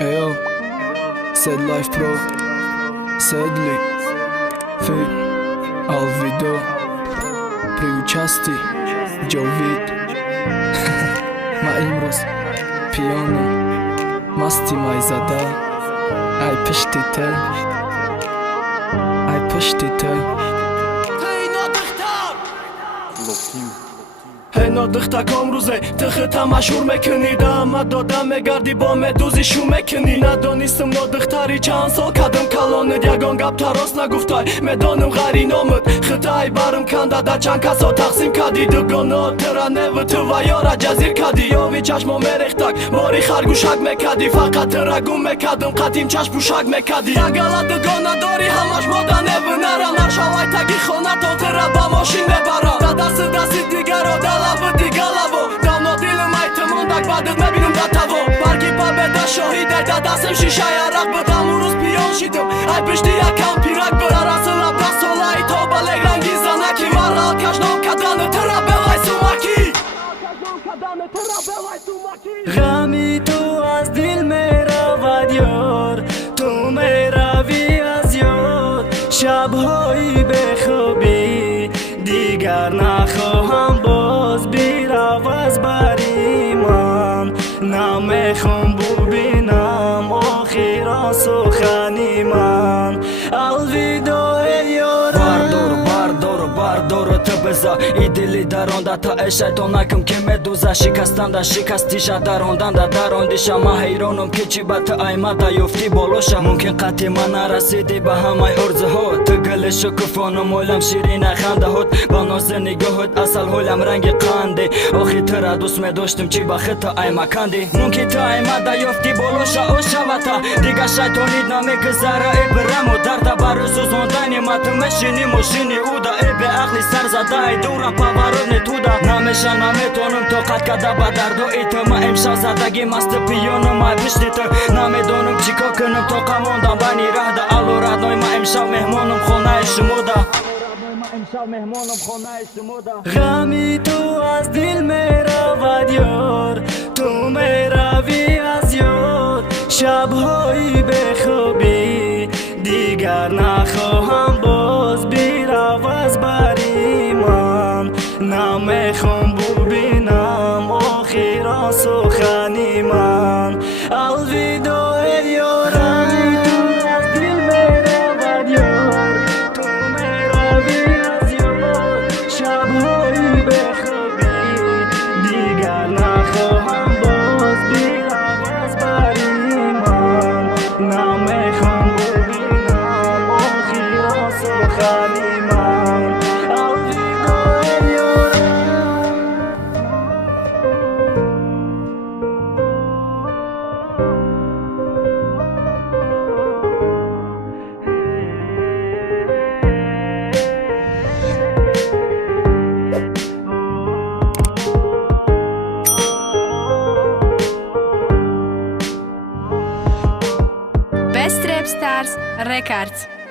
Eyo, Sad Life Pro, Sadly, Fit, Alvido, Priučasti, Jovid, Ma imroz, Piano, Masti Majzada, Aj pishti te هنو دختا کام روزه تختا مشهور مکنی داما دادم مگردی با مدوزی شو مکنی ندانیستم نو دختاری چند سال کدم کلانت یگان گب تا راست نگفتای مدانم غری نامد خطای برم کنده دا چند کسا تقسیم کدی دگانا ترانه و تو و یارا جزیر کدی یاوی چشمو مرختک باری خرگوشک مکدی فقط ترگم مکدم قدیم چشم پوشک مکدی اگلا دگانا داری همش مادنه و نرم نشوای تگی خونه تا تره با ماشین ببرم دا دستی دیگر رو دلو دیگلو دانا دیلم ایتمون دک بعدت مبینم دتوو برگی با بده شاهیده دا دستم شیشه یرق بدم اون روز پیان شیدم ای پشتی یکم پیرک بر رسل ابدا سولای تا بلگ رنگی زنکی مرات کشنام کدن ترا بوای سومکی غمی تو از دل میرود یار تو میروی از یاد شبهایی بخوابی دیگر نخواهم باز بیرو از بری من نمیخوام ببینم آخر سخنی من الوداع یارم بردار تو بزا ای دلی درانده تا ای شیطانکم که مدوزه شکستنده شکستیشه دراندنده دراندیشه ما حیرانم که چی به تا ایمده یفتی بالوشه ممکن قطعی من نرسیدی به همه ارزه ها تو گل شکفانم حالم شیرین خنده هات با ناز نگاهت اصل حالم رنگ قنده آخی تو را دوست می داشتم چی به خطا ایمه کندی ممکن تا ایمده یفتی بالوشه او شوتا دیگه شیطانید نمیگذره ای برم و درده برای سوزاندنی ما تو مشینی ماشینی او دا ای به عقلی سر زده ای دورم پاورونی تو دا نمیشه نمیتونم طاقت کده به درد و ایت ما امشب زدگی مست پیانم ای پشتی تو نمیدونم چیکار کنم تا قماندم بنی ره دا الو ردنای ما امشب مهمانم خانه شما دا غمی تو از دل میرود یار تو میروی از یاد شبهایی بخوابی دیگر نخواهم باز بیرو از بری من نمیخوام ببینم آخر سخنی من الوداع یارم از دل میرود یار تو میروی از یاد شبهایی بخوابی دیگر نخواهم باز بیرو از بری من نمیخوام ببینم آخر سخنی من الوداع یارم Best Rap Stars Records.